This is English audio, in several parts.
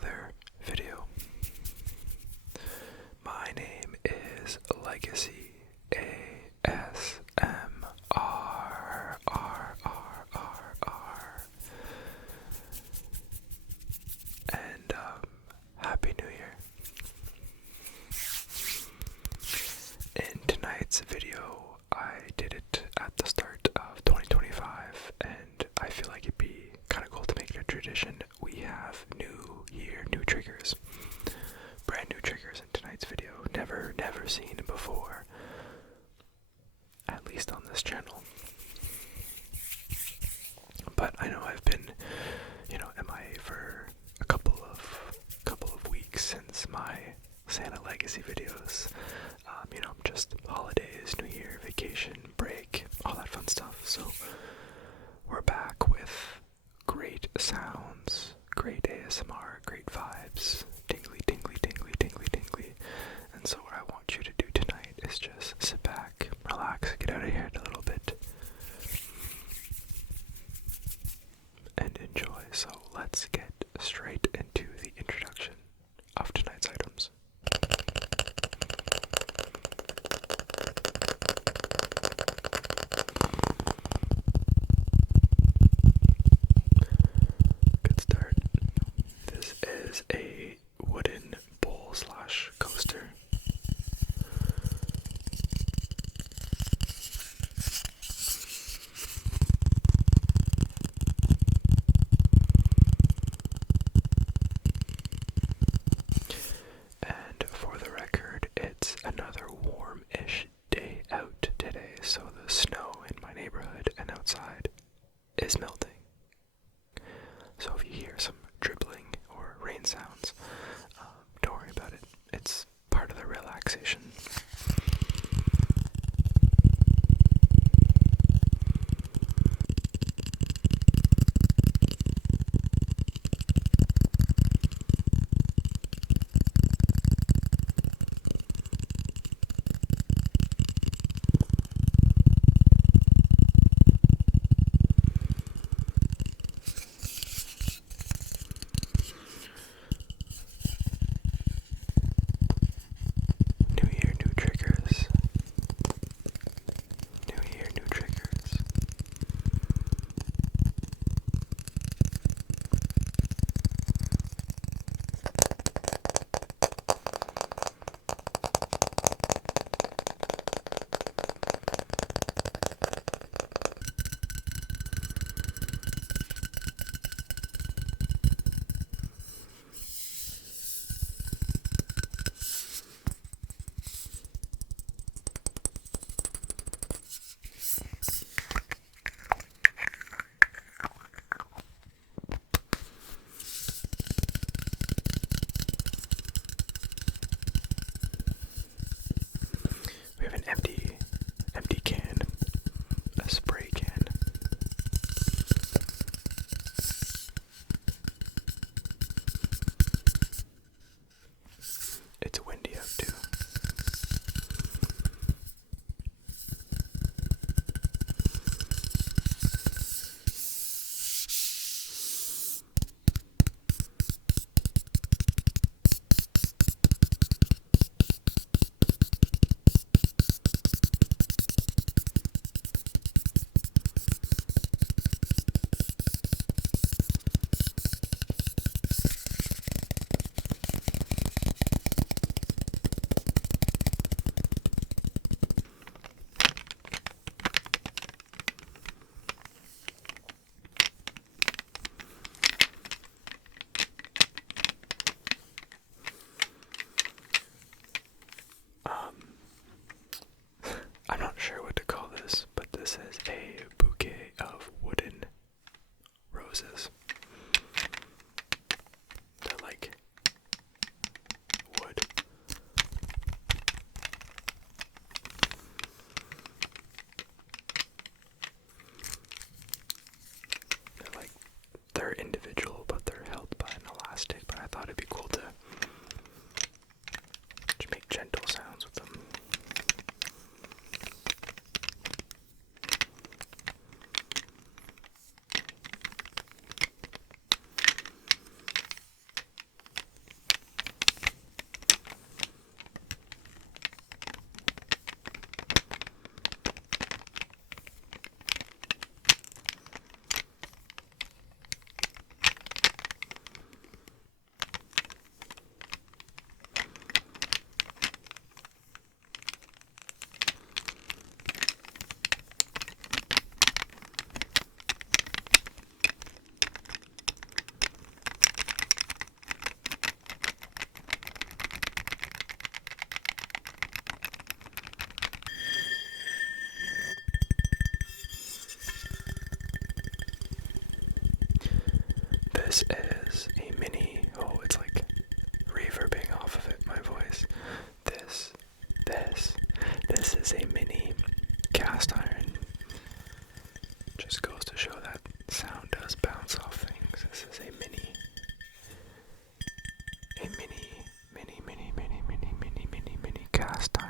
another video. My name is Legacy ASMR. And Happy New Year. In tonight's video, I did it at the start of 2025, and I feel like it'd be kind of cool to make it a tradition. We have new year, new triggers. Brand new triggers in tonight's video. Never seen before. At least on this channel. But I know I've been, MIA for a couple of weeks since my Santa Legacy videos. Just holidays, New Year, vacation, break, all that fun stuff. So we're back with great sounds, great ASMR, great vibes, tingly. And so what I want you to do tonight is just sit back, relax, get out of your head a little bit, and enjoy. So let's get straight into the introduction of tonight's items. Good start. This is a wooden bowl / coaster. And for the record, it's another warm-ish day out today, so the snow in my neighborhood and outside is melting. So if you hear some dribbling or rain sounds, don't worry about it. This is a mini, oh, it's like reverbing off of it, my voice. This is a mini cast iron. Just goes to show that sound does bounce off things. This is a mini cast iron.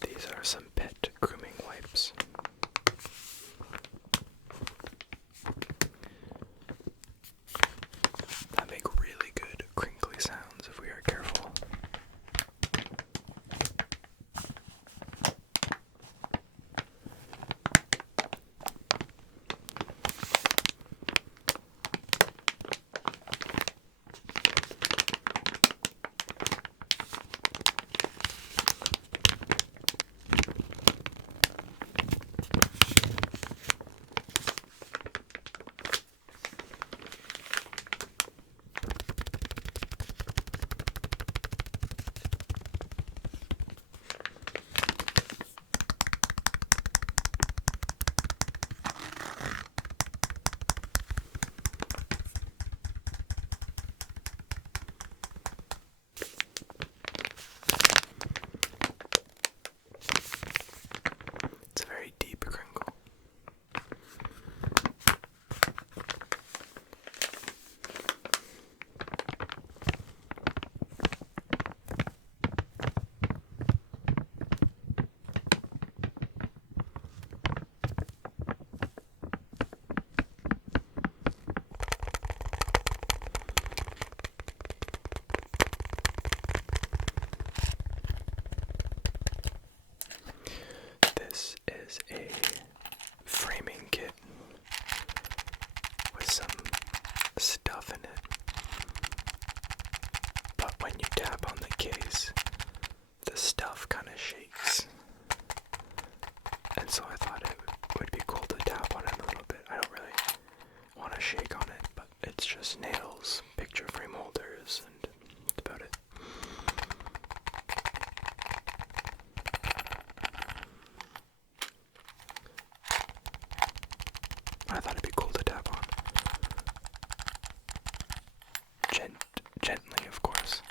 These are some pet grooming wipes. That make really good crinkly sounds if we are careful. It's a very deep crinkle. This is a framing kit with some stuff in it, but when you tap on the case, the stuff kind of shakes, and so I thought it would be cool to tap on it a little bit. I don't really want to shake on it, but it's just nails, picture frame holders, and that's about it. I thought it'd be cool to tap on. Gently, of course.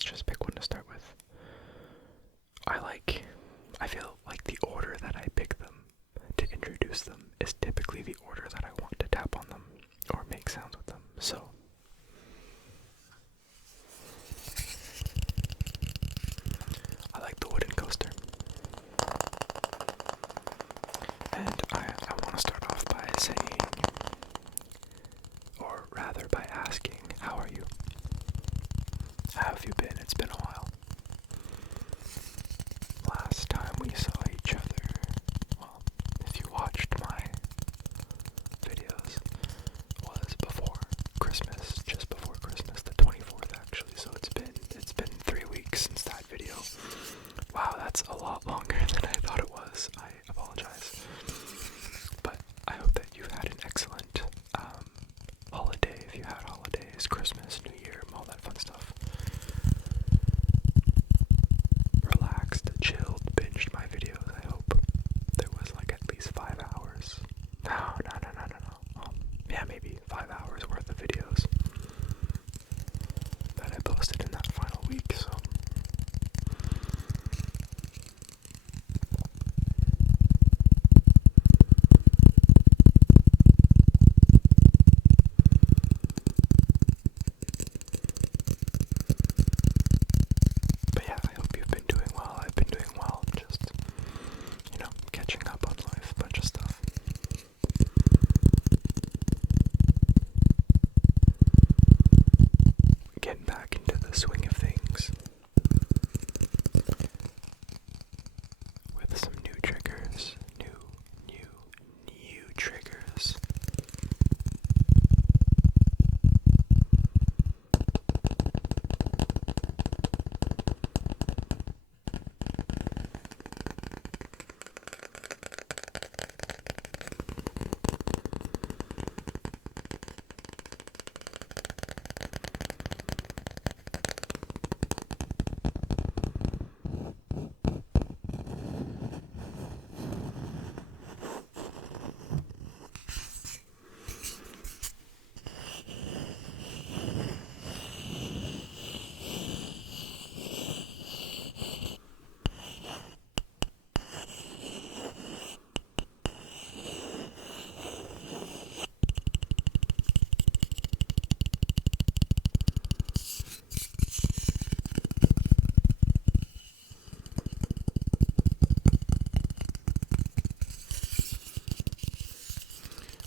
let's just pick one to start with. I feel like the order that I pick them to introduce them is typically the order that I want to tap on them or make sounds with them. So I like the wooden coaster. And I want to start off by saying, or rather by asking, how are you? How have you been? It's been a while. Last time we saw each other, well, if you watched my videos, was before Christmas, just before Christmas, the 24th actually, so it's been 3 weeks since that video. Wow, that's a lot longer than I thought it was. I apologize. But I hope that you've had an excellent holiday, if you had holidays, Christmas, New Year, all that fun stuff. Relaxed, chilled, binged my videos. I hope there was like at least 5 hours. No. Yeah, maybe 5 hours worth of videos that I posted in that final week, so. But yeah, I hope you've been doing well. I've been doing well, just, catching up on life, bunch of stuff. Getting back into the swing of things with some new triggers, new triggers.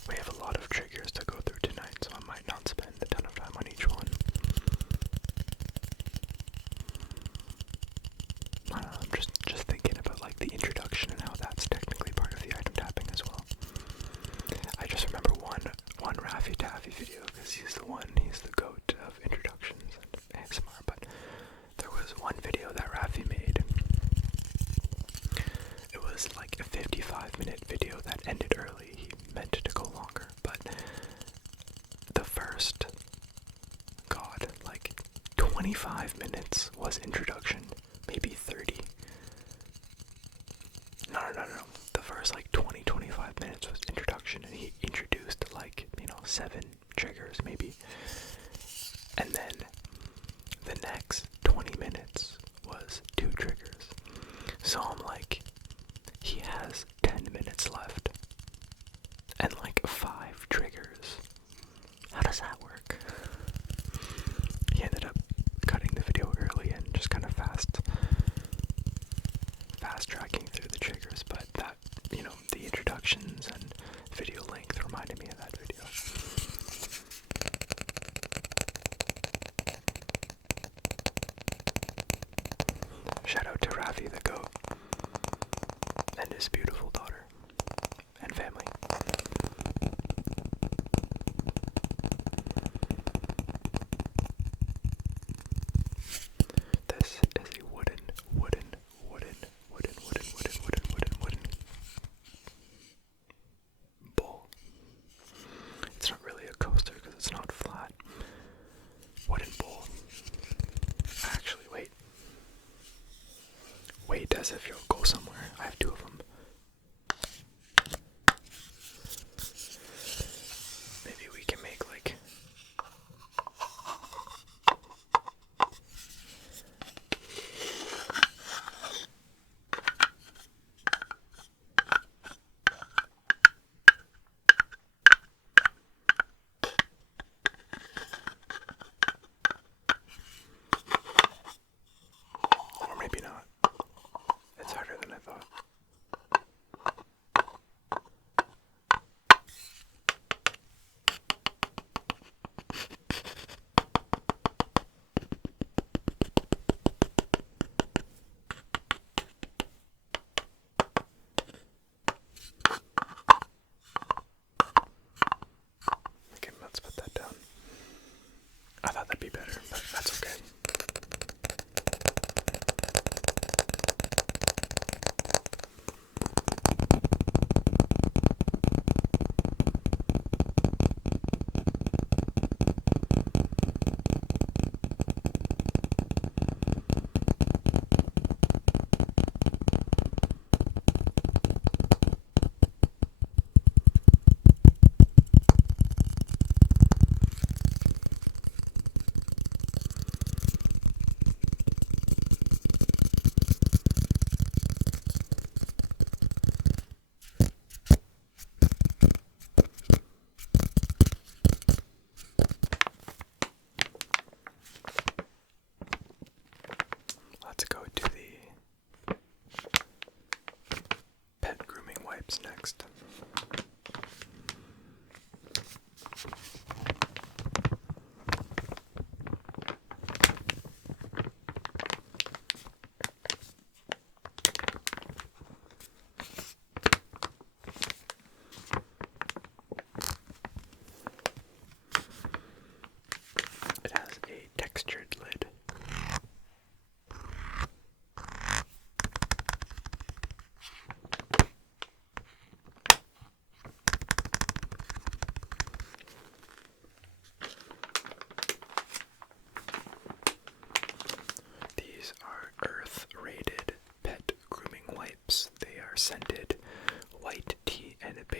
We have a lot of triggers to go through tonight, so I might not spend a ton of time on each one. I don't know, I'm just thinking about like the introduction and how that's technically part of the item tapping as well. I just remember one Raffi Taffy video because he's the goat of introductions and ASMR, but there was one video that Raffi made. It was like a 55-minute video that ended early. He meant to go longer, but the first, 25 minutes was introduction, maybe 30. No. The first 20-25 minutes was introduction, and he introduced 7 triggers maybe. And then the next 20 minutes was 2 triggers. So I'm like, he has 10 minutes left and 5 triggers. How does that work? He ended up cutting the video early and just kind of fast tracking through the triggers, but that, the introductions and video length reminded me of that video. Shout out to Raffi the goat and his beautiful daughter and family. This is a wooden bowl. It's not really a coaster because it's not flat. Wooden bowl. Actually, wait, as if you'll go somewhere. I have 2 of them. Maybe we can make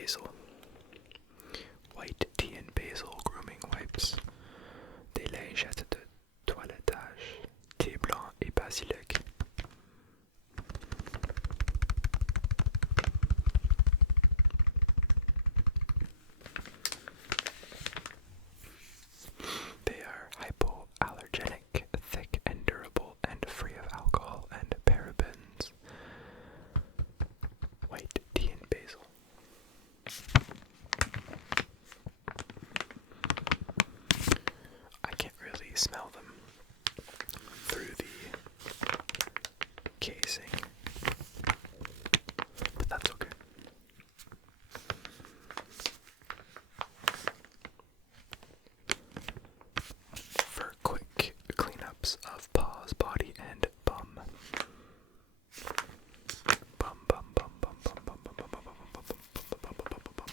basil. White tea and basil grooming wipes. Des lingettes de toilettage. Thé blanc et basilic. They are hypoallergenic, thick and durable, and free of alcohol and parabens. White tea and basil. I can't really smell them through the casing, but that's okay. For quick cleanups of paws, body, and bum. Bum, bum, bum, bum, bum, bum, bum, bum, bum, bum, bum, bum, bum, bum, bum, bum.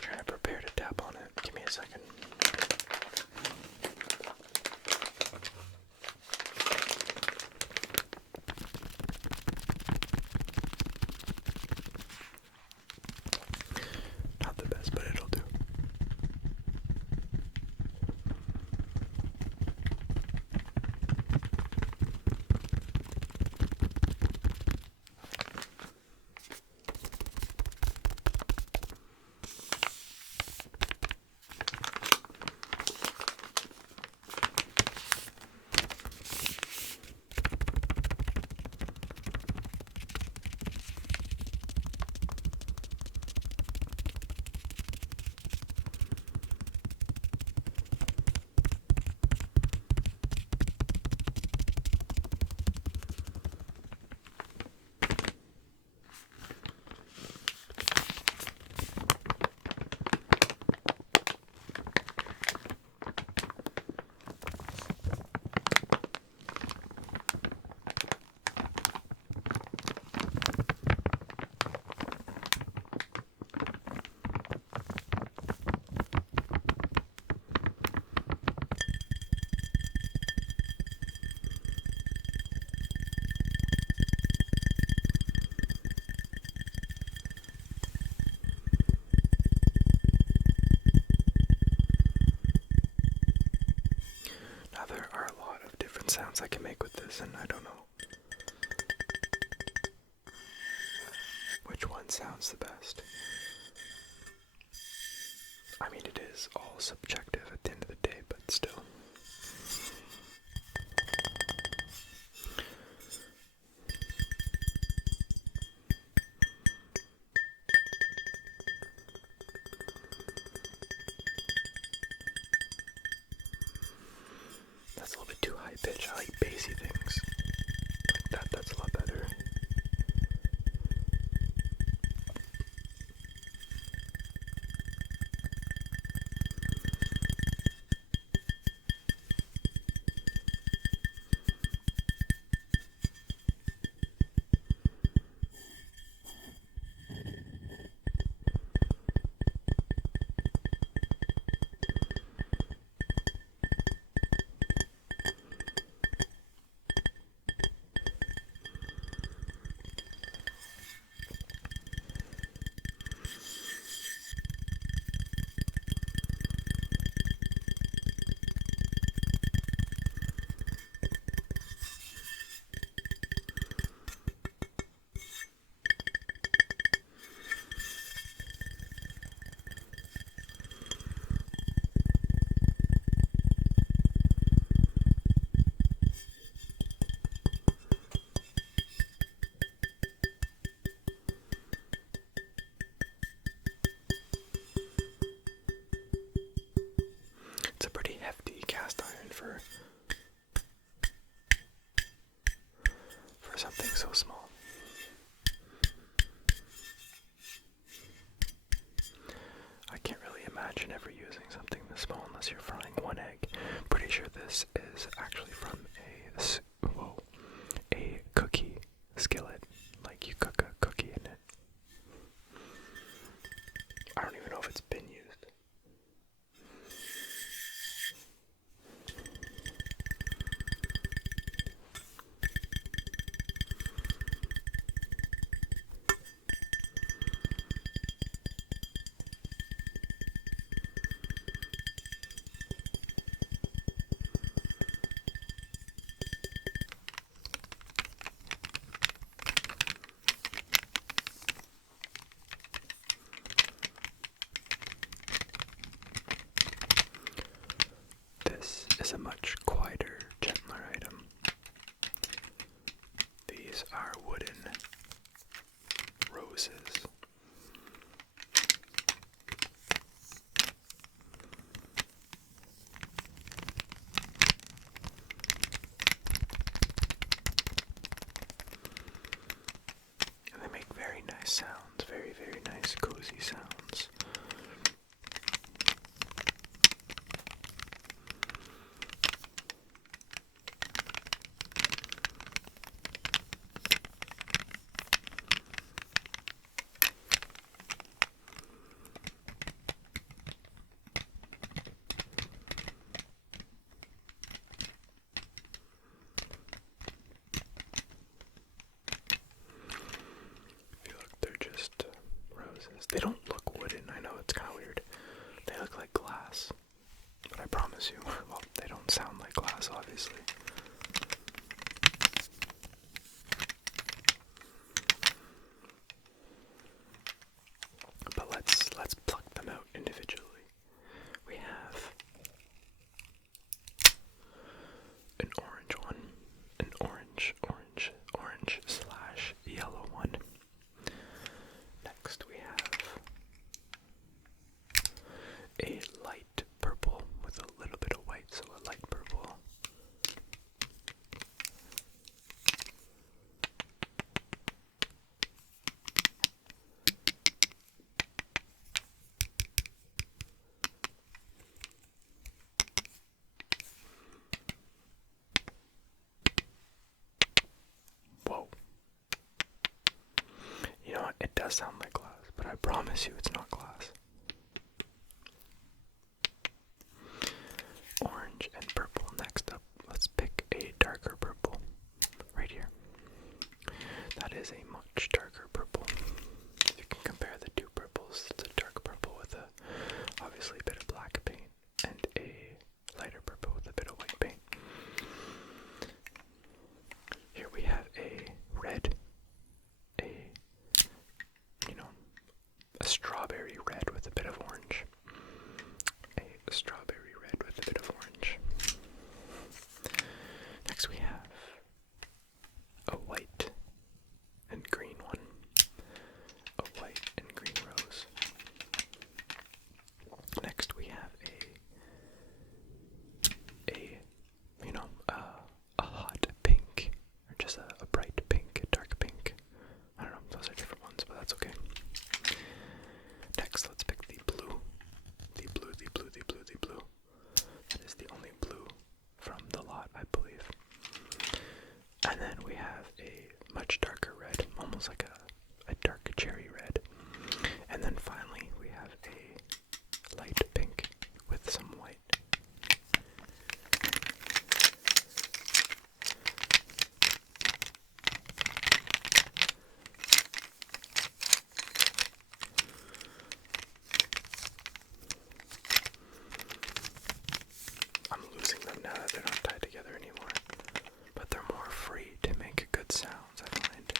Trying to prepare to tap on it. Give me a second. Not the best, but it'll do. Now there are a lot of different sounds I can make with this, and I don't know which one sounds the best. I mean, it is all subjective at the end of the day, but still. That's a little bit too high pitch. I like bassy things. Like that, that's a lot better. for something so small. I can't really imagine ever using something this small unless you're frying one egg. Pretty sure this is actually from a cookie skillet. Like you cook a cookie in it. I don't even know if it's been used. This is a much quieter, gentler item. These are wooden roses. And they make very nice sounds, very, very nice, cozy sounds. If you look, they're just roses. They don't look wooden. I know it's kind of weird. They look like glass. But I promise you, well, they don't sound like glass, obviously. But let's pluck them out individually. We have an orange one, an orange slash yellow one. Next we have a light purple with a little bit of white, so a light purple. Whoa. You know what? It does sound like glass, but I promise you it's not glass. Orange and purple. Next up, let's pick a darker purple. Right here. That is a much darker purple. If you can compare the two purples, it's a dark purple with obviously a bit of black paint and a lighter purple with a bit of white paint. Here we have a red, a strawberry red with a bit of orange. A strawberry red with a bit of orange. Next we have a white and green one. A white and green rose. Next we have a hot pink, or just a bright pink, a dark pink. I don't know, those are different ones, but that's okay. Next, let's pick the blue. The blue. That is the only blue from the lot, I believe. And then we have a much darker red, almost like a dark cherry red. And then finally, we have a light pink with some white. I'm losing them now that they're not tied together anymore. But they're more free to make good sounds, I find.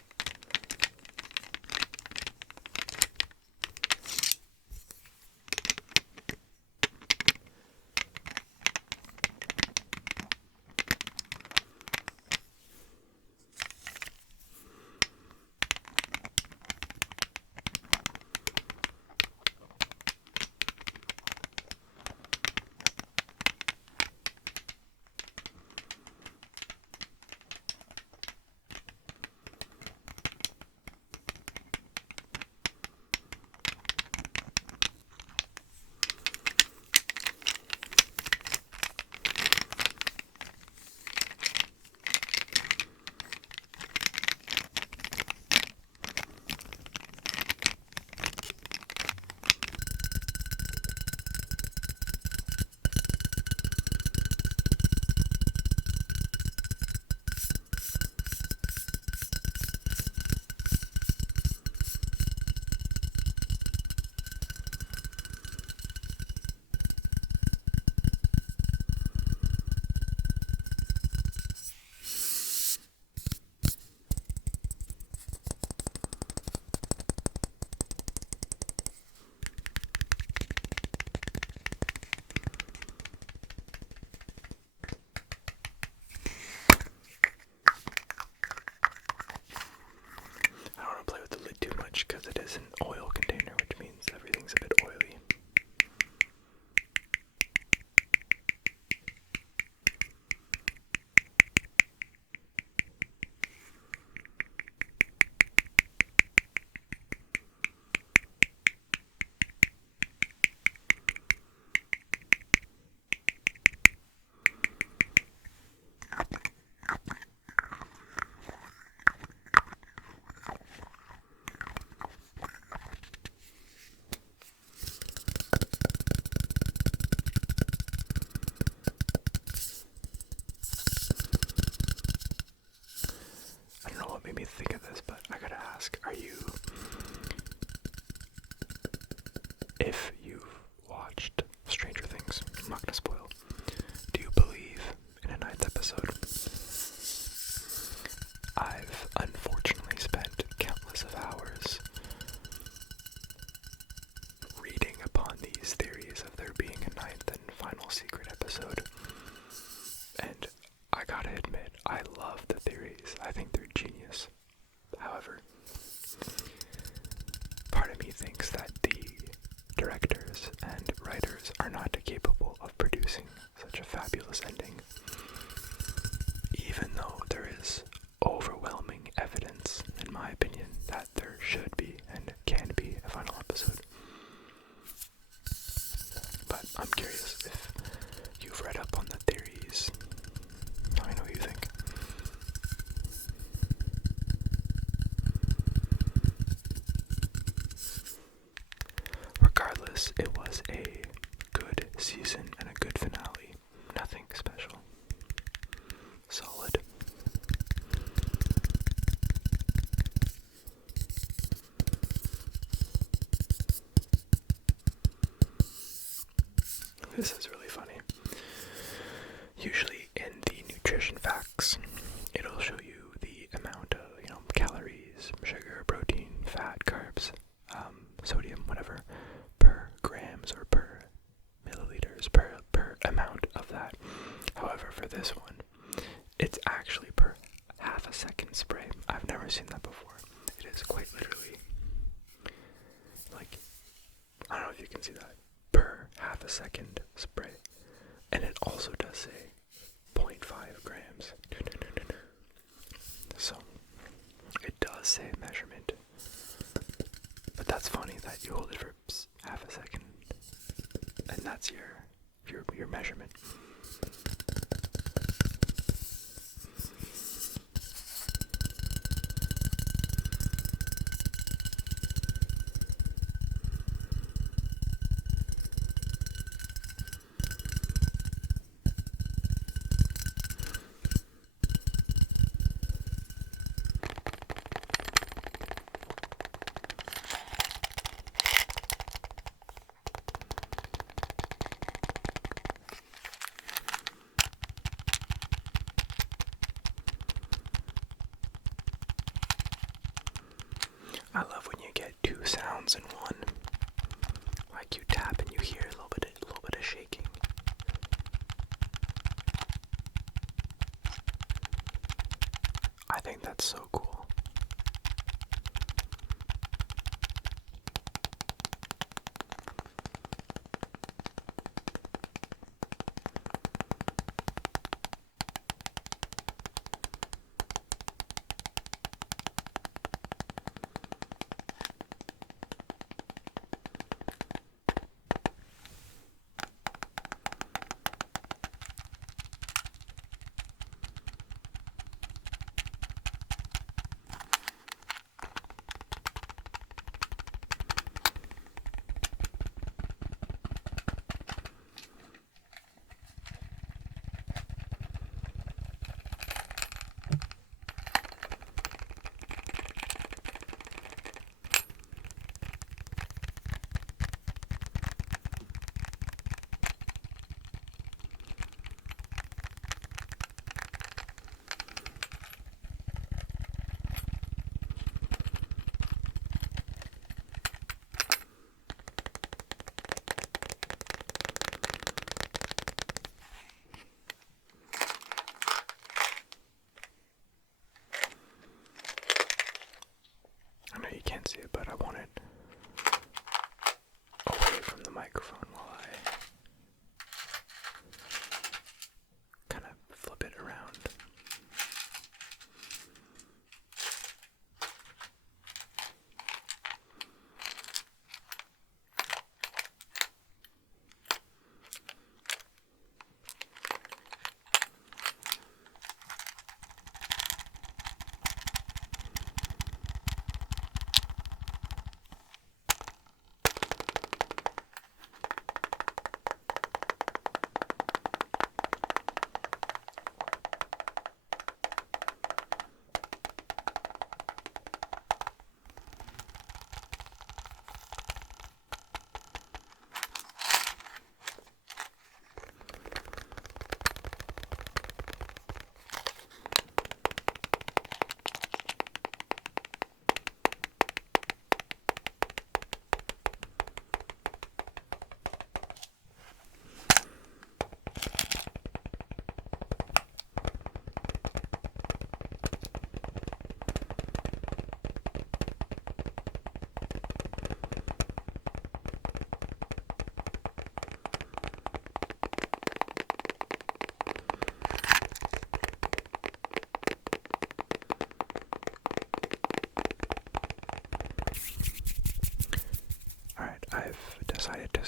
I love the theories. I think they're genius. However, part of me thinks that the directors and writers are not capable of producing such a fabulous ending, even though there is overwhelming evidence, in my opinion, that there should be and can be a final episode. But I'm curious if you've read up on the theories. Let me know what you think. Regardless, it was a good season and a good finale. Nothing special. Solid. This is really funny. Usually in the nutrition facts, it'll show you the amount of, calories, sugar, protein, fat, carbs, sodium, whatever, per grams or per milliliters, per amount of that. However, for this one, it's actually per half a second spray. I've never seen that before. It is quite literally, I don't know if you can see that, per half a second spray. And it also does say 0.5 grams. So, it does say measurement. But that's funny that you hold it for half a second. And that's your measurement. I love when you get two sounds in one. Like you tap and you hear a little bit of shaking. I think that's so cool. I know you can't see it, but I want it away from the microphone while I kind of flip it around.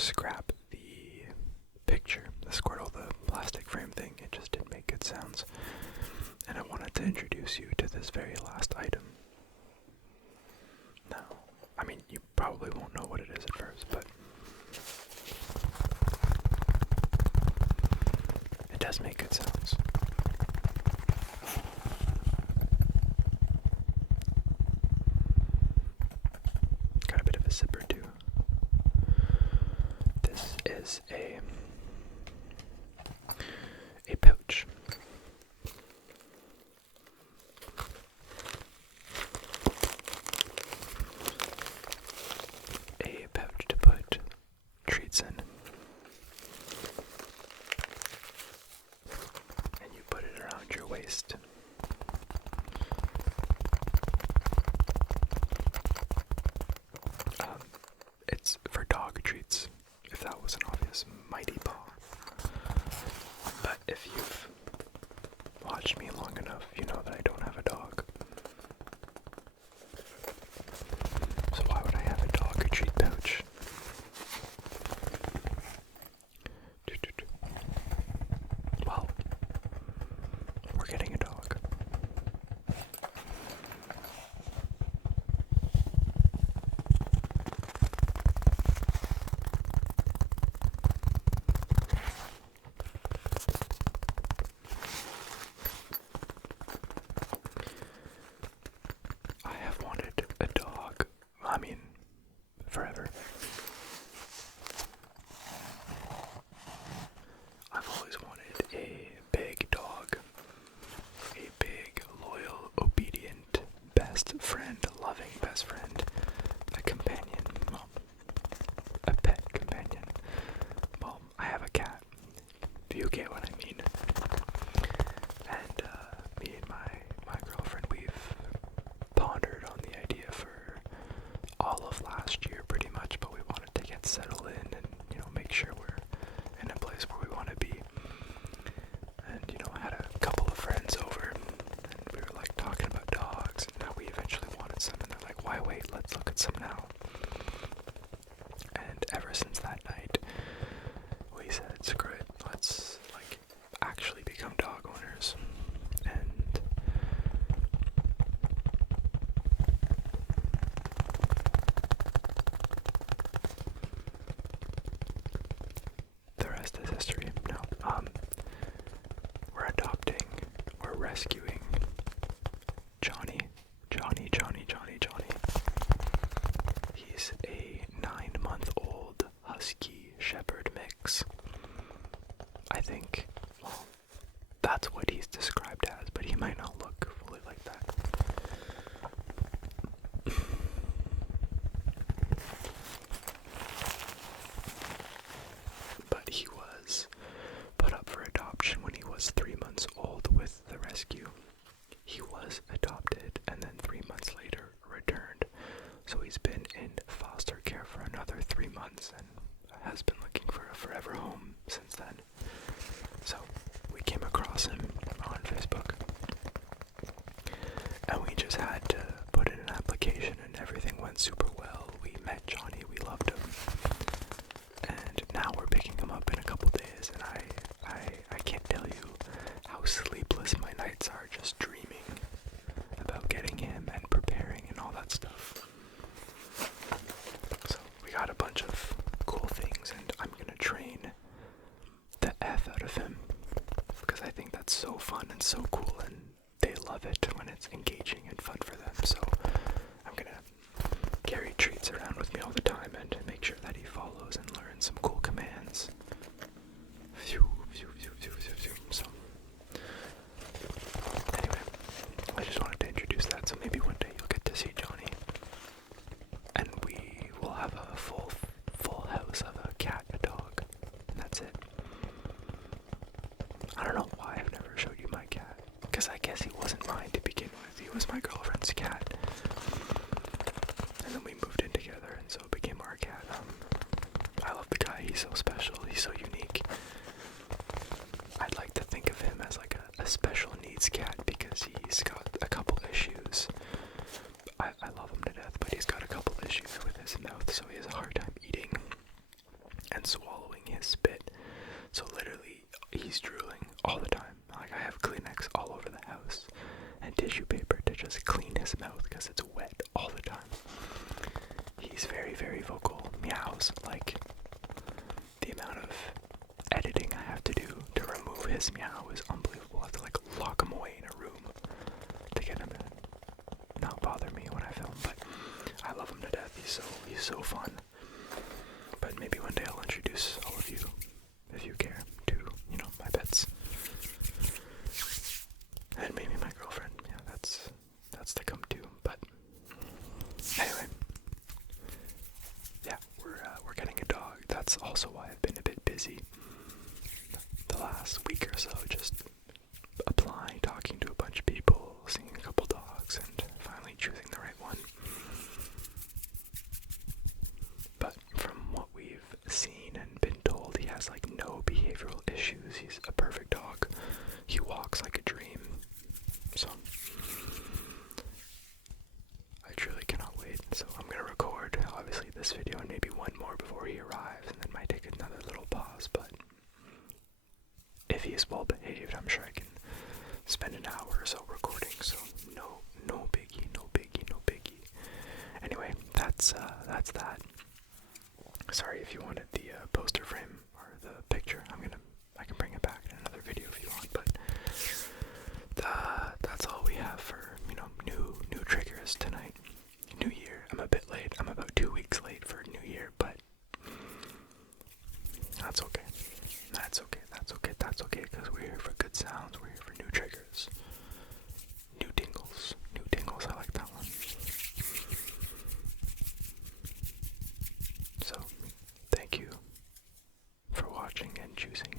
scrap the picture, the Squirtle, the plastic frame thing. It just didn't make good sounds. And I wanted to introduce you to this very last item. Now, I mean, you probably won't know what it is at first, but it does make good sounds. Got a bit of a zipper too. This is a pouch. A pouch to put treats in. And you put it around your waist. It's for dog treats, if that wasn't obvious. Mighty Paw. But if you've watched me long enough, you know that I don't have a dog. So why would I have a dog treat pouch? Well, we're getting a dog. I have wanted a dog, I mean, forever. I've always wanted a big dog, a big, loyal, obedient, best friend, loving best friend, a companion, well, a pet companion. Well, I have a cat, if you get what I mean. And me and my girlfriend, we've pondered on the idea for all of last year pretty much, but we wanted to get settled in and, make sure we're in a place where we want to be. And, I had a couple of friends over and we were like talking about dogs, and now we eventually wanted some, and they're like, why wait, let's look at some now. And ever since that night, we said, screw it, let's actually become dog owners. And the rest is history. No, we're adopting, we're rescuing Johnny. He's a 9-month-old husky shepherd mix. I think, well, that's what he's described as, but he might not look fully like that. But he was put up for adoption when he was 3 months old with the rescue. He was adopted and then 3 months later returned. So he's been in foster care for another 3 months and has been looking for a forever home since then. So we came across him on Facebook. And we just had to put in an application and everything went super well. We met Johnny, we loved him. And now we're picking him up in a couple days, and I can't tell you how sleepless my nights are just dreaming about getting him and preparing and all that stuff. So we got a bunch of cool things, and I'm gonna train the F out of him because I think that's so fun and so cool, and they love it when it's engaging and fun for them. So I'm gonna carry treats around with me all the time and make sure that he follows and learns some cool commands. So anyway, I just wanted to introduce that, so maybe one day you'll get to see Johnny, and we will have a full house of a cat, a dog, and that's it. I don't know why I've never showed you my cat, because I guess he wasn't mine to begin with. He was my girlfriend's cat, and then we moved in together, and so it became our cat. I love the guy. He's so special. He's so unique. I'd like to think of him as like a special needs cat because he's got a couple issues. I love him to death, but he's got a couple issues with his mouth, so he has a hard time eating. this meow is unbelievable. I have to like lock him away in a room to get him to not bother me when I film, but I love him to death. He's so fun. But maybe one day I'll introduce all of you, if you care, to, you know, my pets. And maybe my girlfriend. Yeah, that's to come too. But anyway, yeah, we're getting a dog. That's also why I've been a bit busy the last week or so, just applying, talking to a bunch of people, seeing a couple dogs, and finally choosing the right one. But from what we've seen and been told, he has like no behavioral issues. He's a perfect dog. He walks like a dream. So I truly cannot wait. So I'm gonna record obviously this video and maybe one more before he arrives, and then might take another little pause. But if he is well behaved, I'm sure I can spend an hour or so recording. So no biggie, no biggie, no biggie. Anyway, that's that. Sorry if you wanted the poster frame or the picture. I can bring it back in another video if you want. But that's all we have for, you know, new triggers tonight. New Year. I'm a bit late. I'm about 2 weeks late for New Year, but that's okay. That's okay, because we're here for good sounds. We're here for new triggers. New tingles. I like that one. So, thank you for watching and choosing